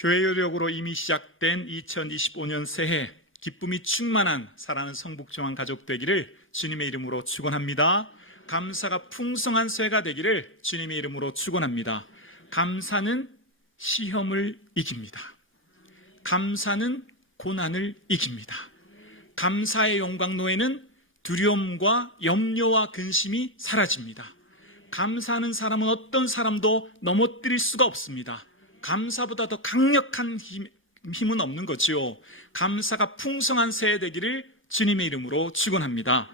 교회 요력으로 이미 시작된 2025년 새해 기쁨이 충만한 사랑하는 성북중앙 가족 되기를 주님의 이름으로 축원합니다. 감사가 풍성한 새해가 되기를 주님의 이름으로 축원합니다. 감사는 시험을 이깁니다. 감사는 고난을 이깁니다. 감사의 영광로에는 두려움과 염려와 근심이 사라집니다. 감사하는 사람은 어떤 사람도 넘어뜨릴 수가 없습니다. 감사보다 더 강력한 힘은 없는 거지요. 감사가 풍성한 새해 되기를 주님의 이름으로 축원합니다.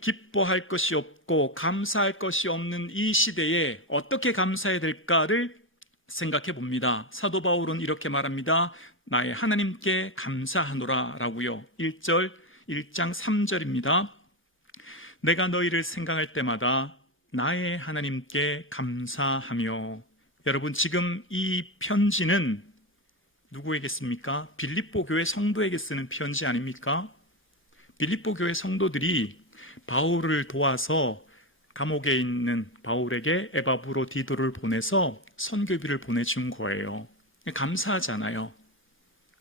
기뻐할 것이 없고 감사할 것이 없는 이 시대에 어떻게 감사해야 될까를 생각해 봅니다. 사도 바울은 이렇게 말합니다. 나의 하나님께 감사하노라 라고요. 1장 3절입니다. 내가 너희를 생각할 때마다 나의 하나님께 감사하며. 여러분, 지금 이 편지는 누구에게습니까? 빌립보 교회 성도에게 쓰는 편지 아닙니까? 빌립보 교회 성도들이 바울을 도와서 감옥에 있는 바울에게 에바브로디도를 보내서 선교비를 보내준 거예요. 감사하잖아요.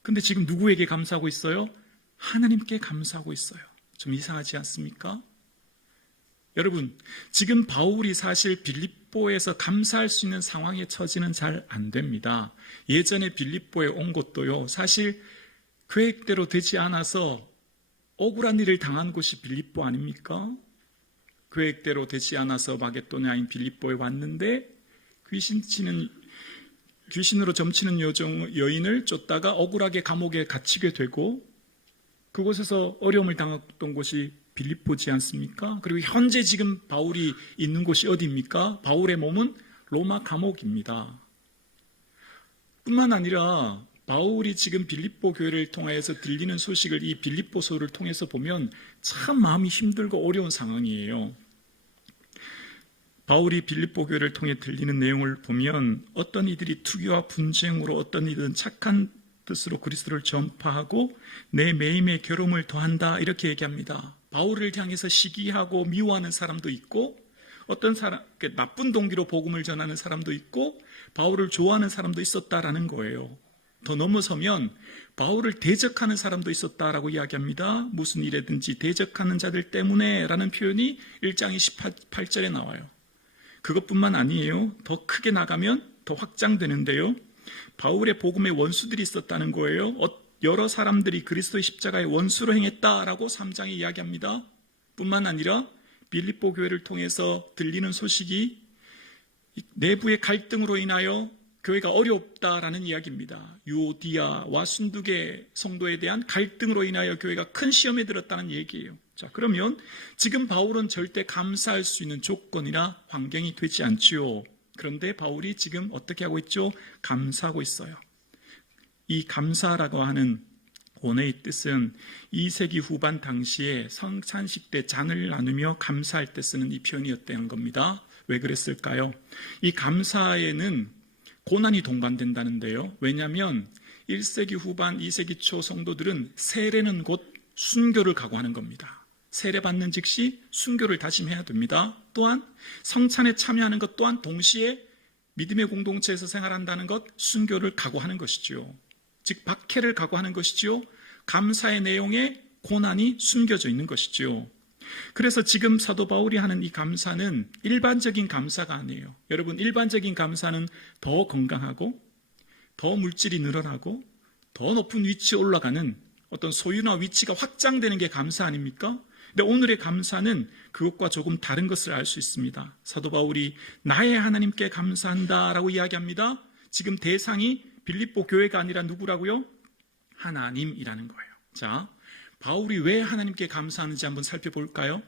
근데 지금 누구에게 감사하고 있어요? 하나님께 감사하고 있어요. 좀 이상하지 않습니까? 여러분, 지금 바울이 사실 빌립보에서 감사할 수 있는 상황에 처지는 잘 안 됩니다. 예전에 빌립보에 온 것도요, 사실 계획대로 되지 않아서 억울한 일을 당한 곳이 빌립보 아닙니까? 계획대로 되지 않아서 마게도냐인 빌립보에 왔는데 귀신으로 점치는 여인을 쫓다가 억울하게 감옥에 갇히게 되고 그곳에서 어려움을 당했던 곳이 빌립보지 않습니까? 그리고 현재 지금 바울이 있는 곳이 어디입니까? 바울의 몸은 로마 감옥입니다. 뿐만 아니라 바울이 지금 빌립보 교회를 통해서 들리는 소식을 이 빌립보서를 통해서 보면 참 마음이 힘들고 어려운 상황이에요. 바울이 빌립보 교회를 통해 들리는 내용을 보면 어떤 이들이 투기와 분쟁으로, 어떤 이들은 착한 뜻으로 그리스도를 전파하고 내 매임에 괴로움을 더한다, 이렇게 얘기합니다. 바울을 향해서 시기하고 미워하는 사람도 있고, 어떤 사람, 나쁜 동기로 복음을 전하는 사람도 있고, 바울을 좋아하는 사람도 있었다라는 거예요. 더 넘어서면 바울을 대적하는 사람도 있었다라고 이야기합니다. 무슨 일에든지 대적하는 자들 때문에 라는 표현이 1장 28절에 나와요. 그것뿐만 아니에요. 더 크게 나가면 더 확장되는데요. 바울의 복음의 원수들이 있었다는 거예요. 여러 사람들이 그리스도의 십자가의 원수로 행했다라고 3장에 이야기합니다. 뿐만 아니라 빌립보 교회를 통해서 들리는 소식이 내부의 갈등으로 인하여 교회가 어렵다라는 이야기입니다. 유오디아와 순두계 성도에 대한 갈등으로 인하여 교회가 큰 시험에 들었다는 얘기예요. 자, 그러면 지금 바울은 절대 감사할 수 있는 조건이나 환경이 되지 않지요. 그런데 바울이 지금 어떻게 하고 있죠? 감사하고 있어요. 이 감사라고 하는 원어의 뜻은 2세기 후반 당시에 성찬식 때 잔을 나누며 감사할 때 쓰는 이 표현이었다는 겁니다. 왜 그랬을까요? 이 감사에는 고난이 동반된다는데요. 왜냐하면 1세기 후반, 2세기 초 성도들은 세례는 곧 순교를 각오하는 겁니다. 세례받는 즉시 순교를 다짐해야 됩니다. 또한 성찬에 참여하는 것 또한 동시에 믿음의 공동체에서 생활한다는 것, 순교를 각오하는 것이지요. 즉 박해를 각오하는 것이지요. 감사의 내용에 고난이 숨겨져 있는 것이지요. 그래서 지금 사도 바울이 하는 이 감사는 일반적인 감사가 아니에요. 여러분, 일반적인 감사는 더 건강하고 더 물질이 늘어나고 더 높은 위치에 올라가는 어떤 소유나 위치가 확장되는 게 감사 아닙니까? 근데 오늘의 감사는 그것과 조금 다른 것을 알 수 있습니다. 사도 바울이 나의 하나님께 감사한다라고 이야기합니다. 지금 대상이 빌립보 교회가 아니라 누구라고요? 하나님이라는 거예요. 자, 바울이 왜 하나님께 감사하는지 한번 살펴볼까요?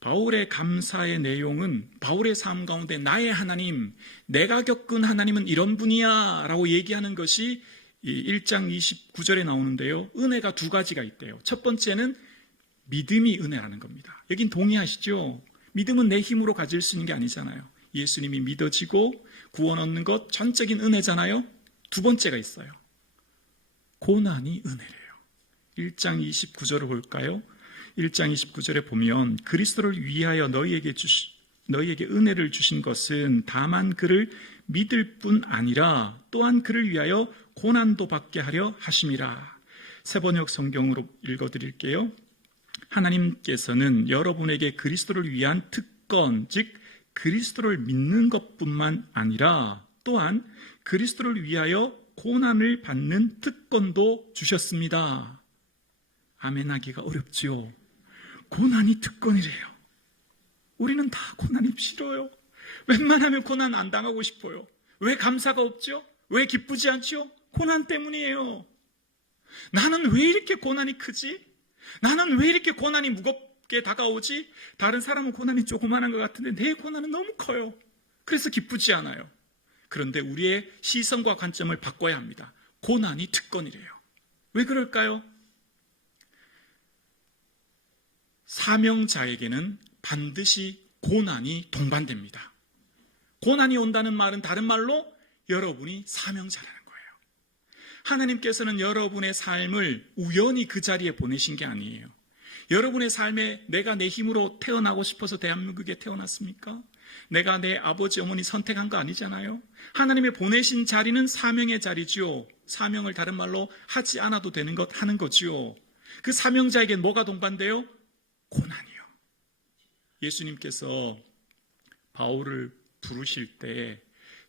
바울의 감사의 내용은 바울의 삶 가운데 나의 하나님, 내가 겪은 하나님은 이런 분이야 라고 얘기하는 것이 1장 29절에 나오는데요. 은혜가 두 가지가 있대요. 첫 번째는 믿음이 은혜라는 겁니다. 여긴 동의하시죠? 믿음은 내 힘으로 가질 수 있는 게 아니잖아요. 예수님이 믿어지고 구원 얻는 것 전적인 은혜잖아요. 두 번째가 있어요. 고난이 은혜래요. 1장 29절을 볼까요? 1장 29절에 보면 그리스도를 위하여 너희에게 은혜를 주신 것은 다만 그를 믿을 뿐 아니라 또한 그를 위하여 고난도 받게 하려 하심이라. 새번역 성경으로 읽어드릴게요. 하나님께서는 여러분에게 그리스도를 위한 특권, 즉 그리스도를 믿는 것뿐만 아니라 또한 그리스도를 위하여 고난을 받는 특권도 주셨습니다. 아멘하기가 어렵지요. 고난이 특권이래요. 우리는 다 고난이 싫어요. 웬만하면 고난 안 당하고 싶어요. 왜 감사가 없죠? 왜 기쁘지 않죠? 고난 때문이에요. 나는 왜 이렇게 고난이 크지? 나는 왜 이렇게 고난이 무겁게 다가오지? 다른 사람은 고난이 조그마한 것 같은데 내 고난은 너무 커요. 그래서 기쁘지 않아요. 그런데 우리의 시선과 관점을 바꿔야 합니다. 고난이 특권이래요. 왜 그럴까요? 사명자에게는 반드시 고난이 동반됩니다. 고난이 온다는 말은 다른 말로 여러분이 사명자라는 거예요. 하나님께서는 여러분의 삶을 우연히 그 자리에 보내신 게 아니에요. 여러분의 삶에 내가 내 힘으로 태어나고 싶어서 대한민국에 태어났습니까? 내가 내 아버지 어머니 선택한 거 아니잖아요. 하나님의 보내신 자리는 사명의 자리지요. 사명을 다른 말로 하지 않아도 되는 것 하는 거지요. 그 사명자에겐 뭐가 동반돼요? 고난이요. 예수님께서 바울을 부르실 때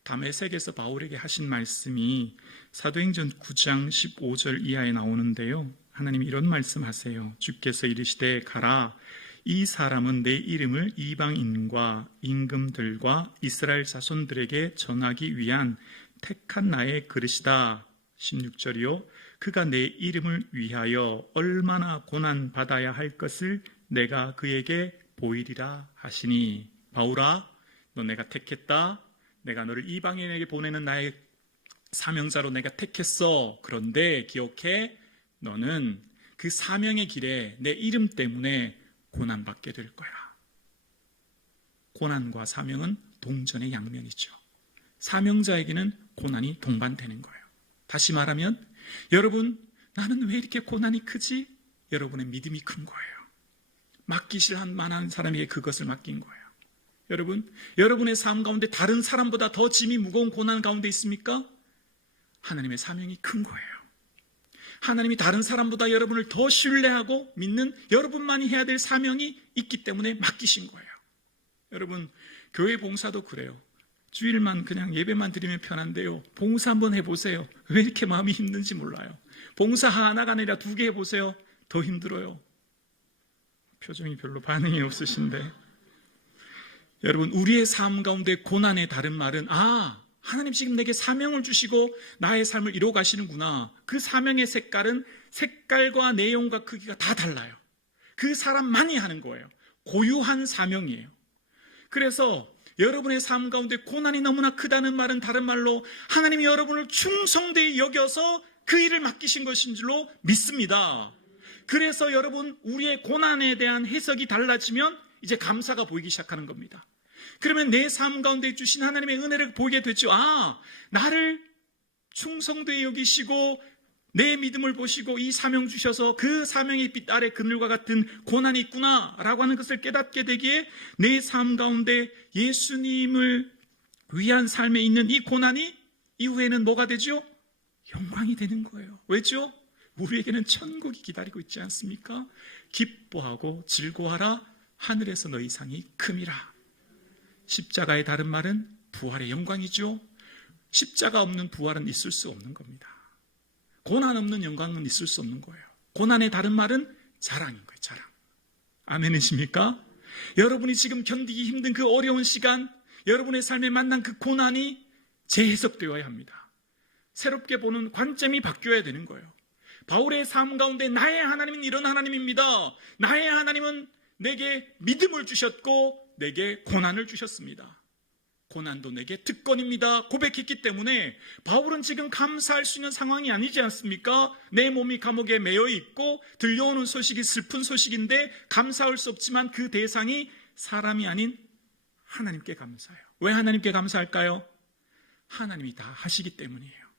다메섹에서 바울에게 하신 말씀이 사도행전 9장 15절 이하에 나오는데요. 하나님이 이런 말씀하세요. 주께서 이르시되 가라. 이 사람은 내 이름을 이방인과 임금들과 이스라엘 자손들에게 전하기 위한 택한 나의 그릇이다. 16절이요. 그가 내 이름을 위하여 얼마나 고난받아야 할 것을 내가 그에게 보이리라 하시니. 바울아, 너 내가 택했다. 내가 너를 이방인에게 보내는 나의 사명자로 내가 택했어. 그런데 기억해, 너는 그 사명의 길에 내 이름 때문에 고난받게 될 거야. 고난과 사명은 동전의 양면이죠. 사명자에게는 고난이 동반되는 거예요. 다시 말하면 여러분, 나는 왜 이렇게 고난이 크지? 여러분의 믿음이 큰 거예요. 맡기실 만한 사람에게 그것을 맡긴 거예요. 여러분, 여러분의 삶 가운데 다른 사람보다 더 짐이 무거운 고난 가운데 있습니까? 하나님의 사명이 큰 거예요. 하나님이 다른 사람보다 여러분을 더 신뢰하고 믿는 여러분만이 해야 될 사명이 있기 때문에 맡기신 거예요. 여러분, 교회 봉사도 그래요. 주일만 그냥 예배만 드리면 편한데요. 봉사 한번 해보세요. 왜 이렇게 마음이 힘든지 몰라요. 봉사 하나가 아니라 2개 해보세요. 더 힘들어요. 표정이 별로 반응이 없으신데. 여러분, 우리의 삶 가운데 고난의 다른 말은 하나님 지금 내게 사명을 주시고 나의 삶을 이루어 가시는구나. 그 사명의 색깔과 내용과 크기가 다 달라요. 그 사람만이 하는 거예요. 고유한 사명이에요. 그래서 여러분의 삶 가운데 고난이 너무나 크다는 말은 다른 말로 하나님이 여러분을 충성되이 여겨서 그 일을 맡기신 것인 줄로 믿습니다. 그래서 여러분, 우리의 고난에 대한 해석이 달라지면 이제 감사가 보이기 시작하는 겁니다. 그러면 내 삶 가운데 주신 하나님의 은혜를 보게 되죠. 나를 충성되이 여기시고 내 믿음을 보시고 이 사명 주셔서 그 사명의 빛 아래 그늘과 같은 고난이 있구나 라고 하는 것을 깨닫게 되기에 내 삶 가운데 예수님을 위한 삶에 있는 이 고난이 이후에는 뭐가 되죠? 영광이 되는 거예요. 왜죠? 우리에게는 천국이 기다리고 있지 않습니까? 기뻐하고 즐거워하라. 하늘에서 너희 상이 큼이라. 십자가의 다른 말은 부활의 영광이죠. 십자가 없는 부활은 있을 수 없는 겁니다. 고난 없는 영광은 있을 수 없는 거예요. 고난의 다른 말은 자랑인 거예요. 자랑. 아멘이십니까? 여러분이 지금 견디기 힘든 그 어려운 시간, 여러분의 삶에 만난 그 고난이 재해석되어야 합니다. 새롭게 보는 관점이 바뀌어야 되는 거예요. 바울의 삶 가운데 나의 하나님은 이런 하나님입니다. 나의 하나님은 내게 믿음을 주셨고 내게 고난을 주셨습니다. 고난도 내게 특권입니다. 고백했기 때문에 바울은 지금 감사할 수 있는 상황이 아니지 않습니까? 내 몸이 감옥에 매여 있고 들려오는 소식이 슬픈 소식인데 감사할 수 없지만 그 대상이 사람이 아닌 하나님께 감사해요. 왜 하나님께 감사할까요? 하나님이 다 하시기 때문이에요.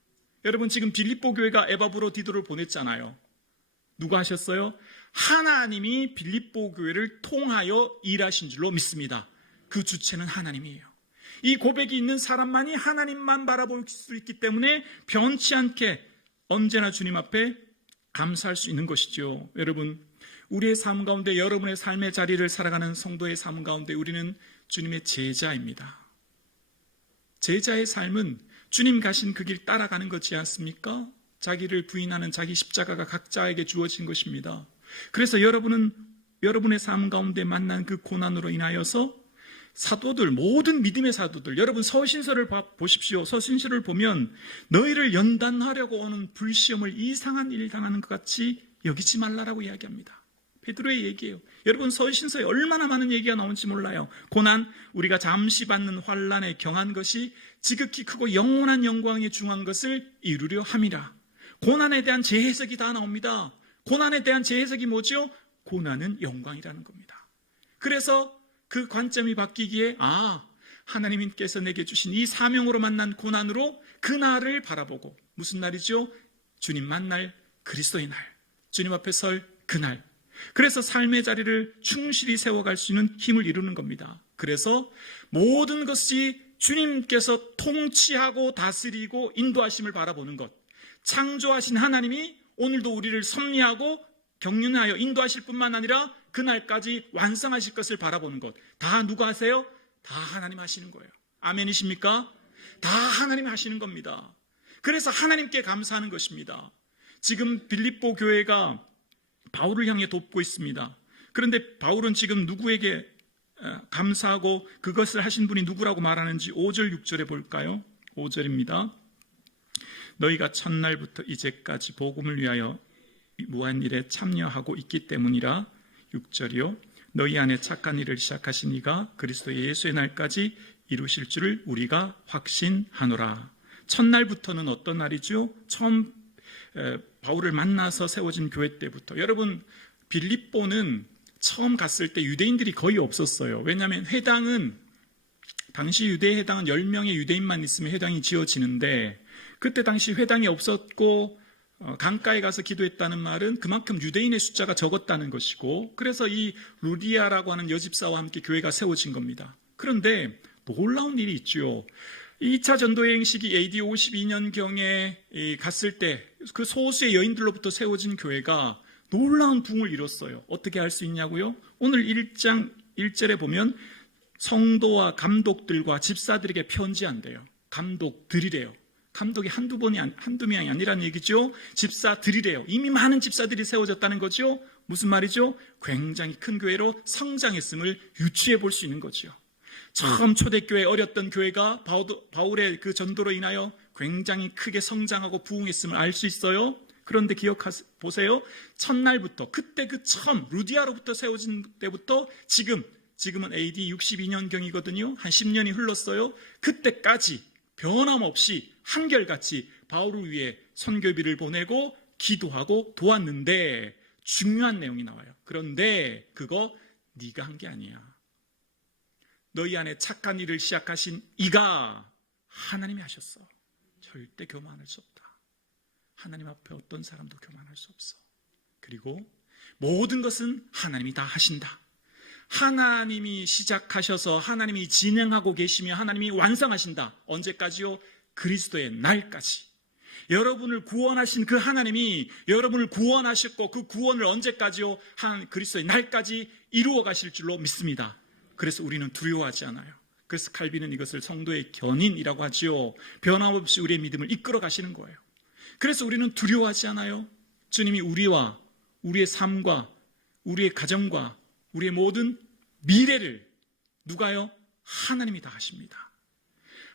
여러분, 지금 빌립보 교회가 에바브로 디도를 보냈잖아요. 누가 하셨어요? 하나님이 빌립보 교회를 통하여 일하신 줄로 믿습니다. 그 주체는 하나님이에요. 이 고백이 있는 사람만이 하나님만 바라볼 수 있기 때문에 변치 않게 언제나 주님 앞에 감사할 수 있는 것이죠. 여러분, 우리의 삶 가운데, 여러분의 삶의 자리를 살아가는 성도의 삶 가운데 우리는 주님의 제자입니다. 제자의 삶은 주님 가신 그 길 따라가는 거지 않습니까? 자기를 부인하는 자기 십자가가 각자에게 주어진 것입니다. 그래서 여러분은 여러분의 삶 가운데 만난 그 고난으로 인하여서 사도들, 모든 믿음의 사도들, 여러분 서신서를 보십시오. 서신서를 보면 너희를 연단하려고 오는 불시험을 이상한 일 당하는 것 같이 여기지 말라라고 이야기합니다. 베드로의 얘기예요. 여러분 서신서에 얼마나 많은 얘기가 나오는지 몰라요. 고난, 우리가 잠시 받는 환난에 경한 것이 지극히 크고 영원한 영광에 중한 것을 이루려 함이라. 고난에 대한 재해석이 다 나옵니다. 고난에 대한 재해석이 뭐죠? 고난은 영광이라는 겁니다. 그래서 그 관점이 바뀌기에 하나님께서 내게 주신 이 사명으로 만난 고난으로 그날을 바라보고, 무슨 날이죠? 주님 만날 그리스도의 날, 주님 앞에 설 그날. 그래서 삶의 자리를 충실히 세워갈 수 있는 힘을 이루는 겁니다. 그래서 모든 것이 주님께서 통치하고 다스리고 인도하심을 바라보는 것, 창조하신 하나님이 오늘도 우리를 섭리하고 경륜하여 인도하실 뿐만 아니라 그날까지 완성하실 것을 바라보는 것, 다 누가 하세요? 다 하나님 하시는 거예요. 아멘이십니까? 다 하나님 하시는 겁니다. 그래서 하나님께 감사하는 것입니다. 지금 빌립보 교회가 바울을 향해 돕고 있습니다. 그런데 바울은 지금 누구에게 감사하고 그것을 하신 분이 누구라고 말하는지 5절 6절에 볼까요? 5절입니다. 너희가 첫날부터 이제까지 복음을 위하여 무한 일에 참여하고 있기 때문이라. 6절이요. 너희 안에 착한 일을 시작하신 이가 그리스도 예수의 날까지 이루실 줄을 우리가 확신하노라. 첫날부터는 어떤 날이죠? 처음 바울을 만나서 세워진 교회 때부터. 여러분, 빌립보는 처음 갔을 때 유대인들이 거의 없었어요. 왜냐하면 회당은, 당시 유대 회당은 10명의 유대인만 있으면 회당이 지어지는데, 그때 당시 회당이 없었고 강가에 가서 기도했다는 말은 그만큼 유대인의 숫자가 적었다는 것이고, 그래서 이 루디아라고 하는 여집사와 함께 교회가 세워진 겁니다. 그런데 놀라운 일이 있죠. 2차 전도여행식이 AD 52년경에 갔을 때 그 소수의 여인들로부터 세워진 교회가 놀라운 부흥을 이뤘어요. 어떻게 할 수 있냐고요? 오늘 1장 1절에 보면 성도와 감독들과 집사들에게 편지한대요. 감독들이래요. 감독이 한두 명이 아니라는 얘기죠. 집사들이래요. 이미 많은 집사들이 세워졌다는 거죠. 무슨 말이죠? 굉장히 큰 교회로 성장했음을 유추해 볼 수 있는 거죠. 처음 초대교회, 어렸던 교회가 바울의 그 전도로 인하여 굉장히 크게 성장하고 부흥했음을 알 수 있어요. 그런데 보세요. 첫날부터, 그때 그 처음 루디아로부터 세워진 때부터 지금은 AD 62년경이거든요. 한 10년이 흘렀어요. 그때까지 변함없이 한결같이 바울을 위해 선교비를 보내고 기도하고 도왔는데, 중요한 내용이 나와요. 그런데 그거 네가 한 게 아니야. 너희 안에 착한 일을 시작하신 이가 하나님이 하셨어. 절대 교만할 수 없다. 하나님 앞에 어떤 사람도 교만할 수 없어. 그리고 모든 것은 하나님이 다 하신다. 하나님이 시작하셔서 하나님이 진행하고 계시며 하나님이 완성하신다. 언제까지요? 그리스도의 날까지. 여러분을 구원하신 그 하나님이 여러분을 구원하셨고, 그 구원을 언제까지요? 그리스도의 날까지 이루어 가실 줄로 믿습니다. 그래서 우리는 두려워하지 않아요. 그래서 칼빈은 이것을 성도의 견인이라고 하지요. 변함없이 우리의 믿음을 이끌어 가시는 거예요. 그래서 우리는 두려워하지 않아요. 주님이 우리와 우리의 삶과 우리의 가정과 우리의 모든 미래를 누가요? 하나님이 다 하십니다.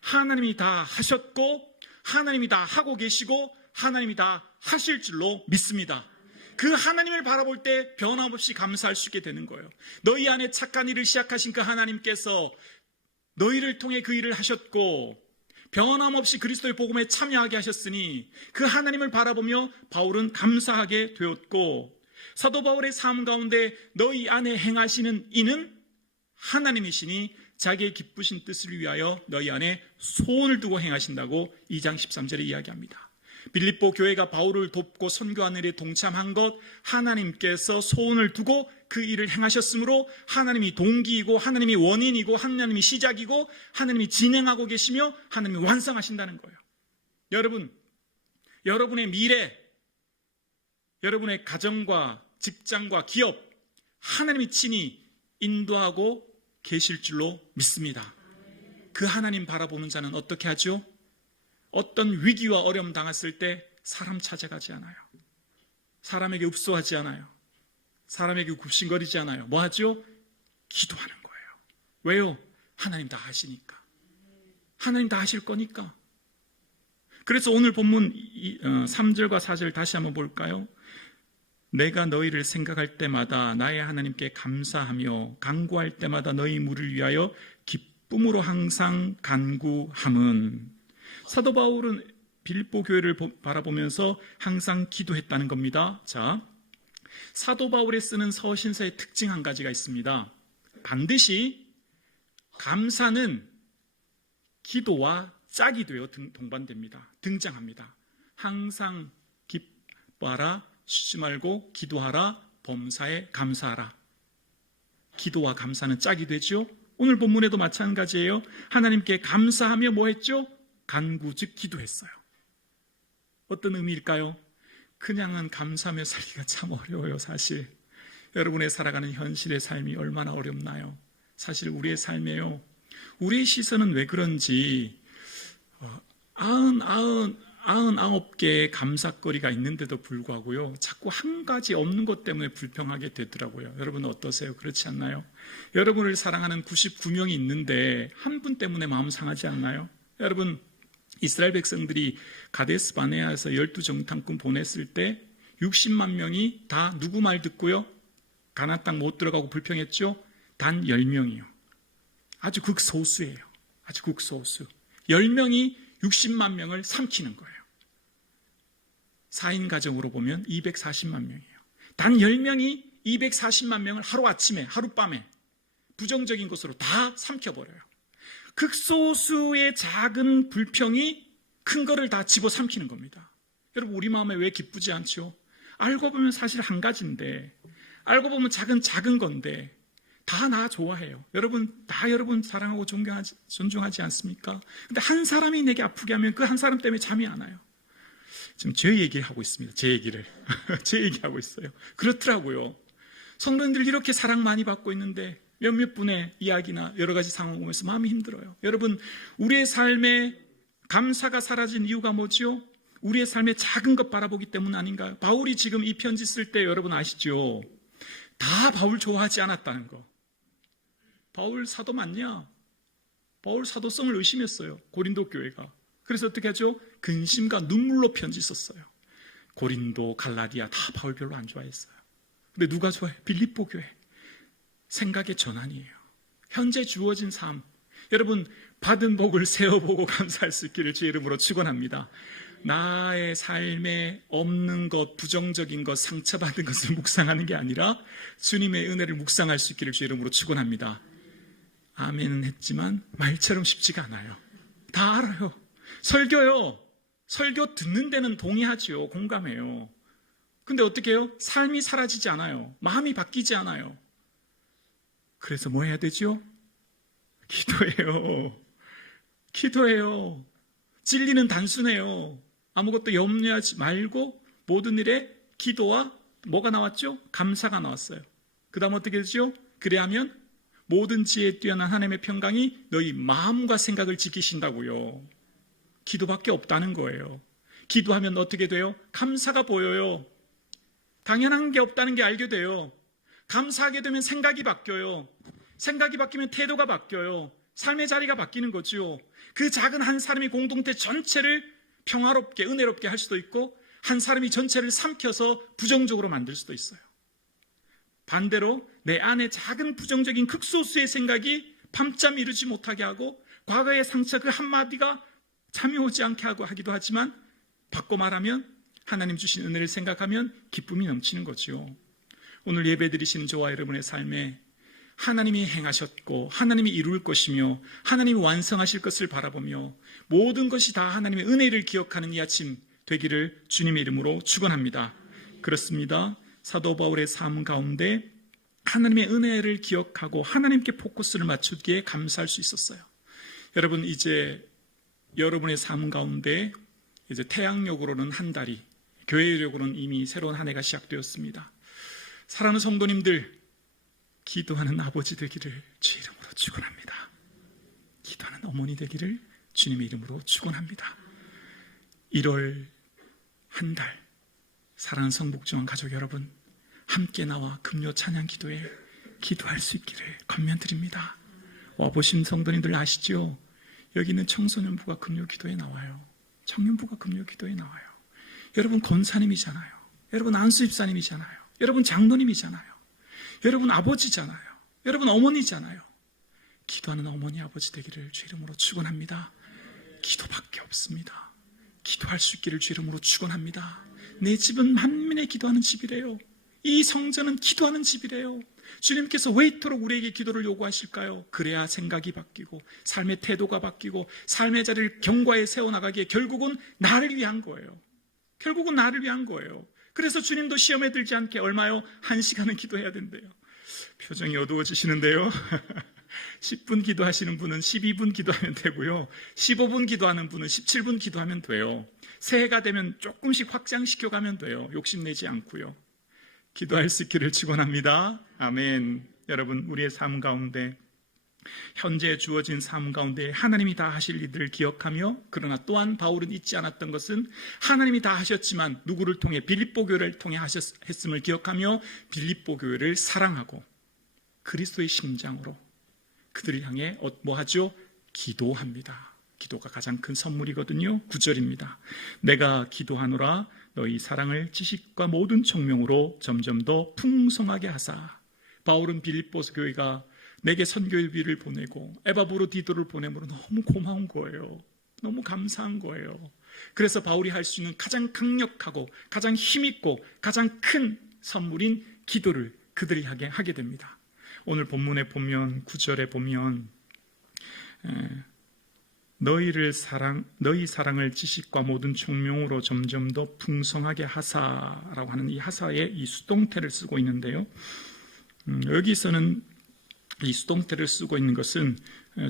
하나님이 다 하셨고, 하나님이 다 하고 계시고, 하나님이 다 하실 줄로 믿습니다. 그 하나님을 바라볼 때 변함없이 감사할 수 있게 되는 거예요. 너희 안에 착한 일을 시작하신 그 하나님께서 너희를 통해 그 일을 하셨고, 변함없이 그리스도의 복음에 참여하게 하셨으니 그 하나님을 바라보며 바울은 감사하게 되었고, 사도 바울의 삶 가운데 너희 안에 행하시는 이는 하나님이시니 자기의 기쁘신 뜻을 위하여 너희 안에 소원을 두고 행하신다고 2장 13절에 이야기합니다. 빌립보 교회가 바울을 돕고 선교하는 일에 동참한 것, 하나님께서 소원을 두고 그 일을 행하셨으므로 하나님이 동기이고 하나님이 원인이고 하나님이 시작이고 하나님이 진행하고 계시며 하나님이 완성하신다는 거예요. 여러분, 여러분의 미래, 여러분의 가정과 직장과 기업, 하나님이 친히 인도하고 계실 줄로 믿습니다. 그 하나님 바라보는 자는 어떻게 하죠? 어떤 위기와 어려움 당했을 때 사람 찾아가지 않아요. 사람에게 읍소하지 않아요. 사람에게 굽신거리지 않아요. 뭐 하죠? 기도하는 거예요. 왜요? 하나님 다 하시니까. 하나님 다 하실 거니까. 그래서 오늘 본문 3절과 4절 다시 한번 볼까요? 내가 너희를 생각할 때마다 나의 하나님께 감사하며 간구할 때마다 너희 물을 위하여 기쁨으로 항상 간구함은. 사도 바울은 빌립보 교회를 바라보면서 항상 기도했다는 겁니다. 자, 사도 바울에 쓰는 서신서의 특징 한 가지가 있습니다. 반드시 감사는 기도와 짝이 되어 동반됩니다. 등장합니다. 항상 기뻐하라, 쉬지 말고 기도하라, 범사에 감사하라. 기도와 감사는 짝이 되죠. 오늘 본문에도 마찬가지예요. 하나님께 감사하며 뭐 했죠? 간구, 즉 기도했어요. 어떤 의미일까요? 그냥은 감사하며 살기가 참 어려워요. 사실 여러분의 살아가는 현실의 삶이 얼마나 어렵나요? 사실 우리의 삶에요, 우리의 시선은 왜 그런지 99개의 감사거리가 있는데도 불구하고요, 자꾸 한 가지 없는 것 때문에 불평하게 되더라고요. 여러분 어떠세요? 그렇지 않나요? 여러분을 사랑하는 99명이 있는데 한 분 때문에 마음 상하지 않나요? 여러분, 이스라엘 백성들이 가데스 바네아에서 12정탐꾼 보냈을 때 60만 명이 다 누구 말 듣고요? 가나안 땅 못 들어가고 불평했죠? 단 10명이요. 아주 극소수예요. 아주 극소수. 10명이 60만 명을 삼키는 거예요. 4인 가정으로 보면 240만 명이에요. 단 10명이 240만 명을 하루아침에, 하룻밤에 부정적인 것으로 다 삼켜버려요. 극소수의 작은 불평이 큰 거를 다 집어삼키는 겁니다. 여러분, 우리 마음에 왜 기쁘지 않죠? 알고 보면 사실 한 가지인데, 알고 보면 작은 건데 다 나 좋아해요. 여러분, 다 여러분 사랑하고 존중하지 않습니까? 근데 한 사람이 내게 아프게 하면 그 한 사람 때문에 잠이 안 와요. 지금 제 얘기를 하고 있습니다. 제 얘기를. 제 얘기하고 있어요. 그렇더라고요. 성도님들 이렇게 사랑 많이 받고 있는데 몇몇 분의 이야기나 여러 가지 상황을 보면서 마음이 힘들어요. 여러분, 우리의 삶에 감사가 사라진 이유가 뭐죠? 우리의 삶의 작은 것 바라보기 때문 아닌가요? 바울이 지금 이 편지 쓸 때 여러분 아시죠? 다 바울 좋아하지 않았다는 거. 바울 사도 맞냐? 바울 사도성을 의심했어요. 고린도 교회가. 그래서 어떻게 하죠? 근심과 눈물로 편지 썼어요. 고린도, 갈라디아 다 바울 별로 안 좋아했어요. 근데 누가 좋아해? 빌립보 교회. 생각의 전환이에요. 현재 주어진 삶. 여러분, 받은 복을 세어보고 감사할 수 있기를 주의 이름으로 축원합니다. 나의 삶에 없는 것, 부정적인 것, 상처받은 것을 묵상하는 게 아니라 주님의 은혜를 묵상할 수 있기를 주의 이름으로 축원합니다. 아멘은 했지만 말처럼 쉽지가 않아요. 다 알아요. 설교요. 설교 듣는 데는 동의하죠. 공감해요. 근데 어떻게 해요? 삶이 사라지지 않아요. 마음이 바뀌지 않아요. 그래서 뭐 해야 되죠? 기도해요. 기도해요. 진리는 단순해요. 아무것도 염려하지 말고 모든 일에 기도와 뭐가 나왔죠? 감사가 나왔어요. 그 다음 어떻게 되죠? 그래야면 모든 지혜에 뛰어난 하나님의 평강이 너희 마음과 생각을 지키신다고요. 기도밖에 없다는 거예요. 기도하면 어떻게 돼요? 감사가 보여요. 당연한 게 없다는 게 알게 돼요. 감사하게 되면 생각이 바뀌어요. 생각이 바뀌면 태도가 바뀌어요. 삶의 자리가 바뀌는 거죠. 그 작은 한 사람이 공동체 전체를 평화롭게, 은혜롭게 할 수도 있고 한 사람이 전체를 삼켜서 부정적으로 만들 수도 있어요. 반대로 내 안에 작은 부정적인 극소수의 생각이 밤잠 이루지 못하게 하고 과거의 상처 그 한마디가 잠이 오지 않게 하고 하기도 하지만 바꿔 말하면 하나님 주신 은혜를 생각하면 기쁨이 넘치는 거죠. 오늘 예배드리시는 저와 여러분의 삶에 하나님이 행하셨고 하나님이 이룰 것이며 하나님이 완성하실 것을 바라보며 모든 것이 다 하나님의 은혜를 기억하는 이 아침 되기를 주님의 이름으로 축원합니다. 그렇습니다. 사도 바울의 삶 가운데 하나님의 은혜를 기억하고 하나님께 포커스를 맞추기에 감사할 수 있었어요. 여러분, 이제 여러분의 삶 가운데 이제 태양력으로는 한 달이, 교회력으로는 이미 새로운 한 해가 시작되었습니다. 사랑하는 성도님들, 기도하는 아버지 되기를 주 이름으로 축원합니다. 기도하는 어머니 되기를 주님의 이름으로 축원합니다. 1월 한 달, 사랑하는 성북중앙 가족 여러분, 함께 나와 금요 찬양 기도에 기도할 수 있기를 권면드립니다. 와보신 성도님들 아시죠? 여기는 청소년부가 금요 기도에 나와요. 청년부가 금요 기도에 나와요. 여러분 권사님이잖아요. 여러분 안수집사님이잖아요. 여러분 장로님이잖아요. 여러분 아버지잖아요. 여러분 어머니잖아요. 기도하는 어머니 아버지 되기를 주 이름으로 축원합니다. 기도밖에 없습니다. 기도할 수 있기를 주 이름으로 축원합니다. 내 집은 만민의 기도하는 집이래요. 이 성전은 기도하는 집이래요. 주님께서 왜 이토록 우리에게 기도를 요구하실까요? 그래야 생각이 바뀌고 삶의 태도가 바뀌고 삶의 자리를 경과에 세워나가기에 결국은 나를 위한 거예요. 결국은 나를 위한 거예요. 그래서 주님도 시험에 들지 않게 얼마요? 1시간은 기도해야 된대요. 표정이 어두워지시는데요. 10분 기도하시는 분은 12분 기도하면 되고요. 15분 기도하는 분은 17분 기도하면 돼요. 새해가 되면 조금씩 확장시켜가면 돼요. 욕심내지 않고요. 기도할 수 있기를 축원합니다. 아멘. 여러분, 우리의 삶 가운데, 현재 주어진 삶 가운데 하나님이 다 하실 일들을 기억하며, 그러나 또한 바울은 잊지 않았던 것은 하나님이 다 하셨지만 누구를 통해? 빌립보 교회를 통해 했음을 기억하며 빌립보 교회를 사랑하고 그리스도의 심장으로 그들을 향해 뭐 하죠? 기도합니다. 기도가 가장 큰 선물이거든요. 9절입니다. 내가 기도하노라 너희 사랑을 지식과 모든 총명으로 점점 더 풍성하게 하사. 바울은 빌립보스 교회가 내게 선교일비를 보내고 에바브로디도를 보내므로 너무 고마운 거예요. 너무 감사한 거예요. 그래서 바울이 할 수 있는 가장 강력하고 가장 힘있고 가장 큰 선물인 기도를 그들이 하게 됩니다. 오늘 본문에 보면 9절에 보면 너희 사랑을 지식과 모든 총명으로 점점 더 풍성하게 하사라고 하는 이 하사에 이 수동태를 쓰고 있는데요. 여기서는 이 수동태를 쓰고 있는 것은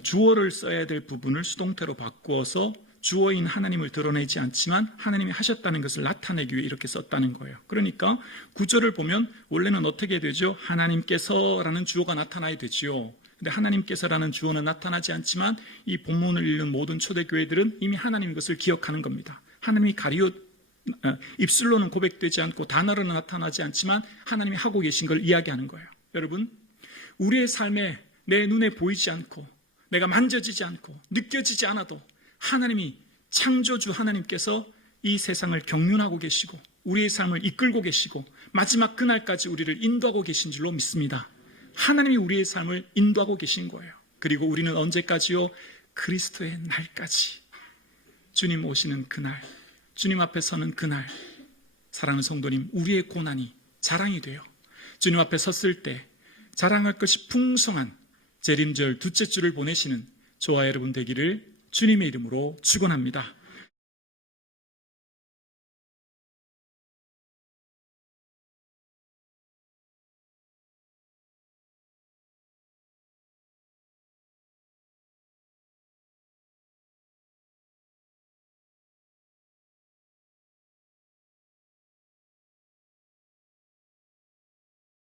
주어를 써야 될 부분을 수동태로 바꾸어서 주어인 하나님을 드러내지 않지만 하나님이 하셨다는 것을 나타내기 위해 이렇게 썼다는 거예요. 그러니까 9절을 보면 원래는 어떻게 되죠? 하나님께서라는 주어가 나타나야 되지요. 근데 하나님께서라는 주어는 나타나지 않지만 이 본문을 읽는 모든 초대교회들은 이미 하나님 것을 기억하는 겁니다. 하나님이 입술로는 고백되지 않고 단어로는 나타나지 않지만 하나님이 하고 계신 걸 이야기하는 거예요. 여러분, 우리의 삶에 내 눈에 보이지 않고 내가 만져지지 않고 느껴지지 않아도 하나님이, 창조주 하나님께서 이 세상을 경륜하고 계시고 우리의 삶을 이끌고 계시고 마지막 그날까지 우리를 인도하고 계신 줄로 믿습니다. 하나님이 우리의 삶을 인도하고 계신 거예요. 그리고 우리는 언제까지요? 그리스도의 날까지. 주님 오시는 그날, 주님 앞에 서는 그날, 사랑하는 성도님, 우리의 고난이 자랑이 돼요. 주님 앞에 섰을 때 자랑할 것이 풍성한 재림절 둘째 주를 보내시는 저와 여러분 되기를 주님의 이름으로 축원합니다.